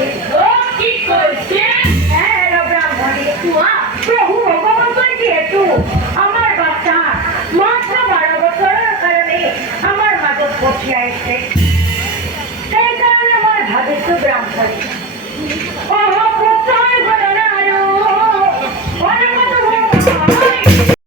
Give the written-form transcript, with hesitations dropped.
প্রভু ভগবন্তর যেহেতু আমার বাচ্চা মাত্র 12 বছরের কারণে আমার মাদক পচিয়া এসে সেই কারণে আমার ভাবিছো ব্রাহ্মণ ও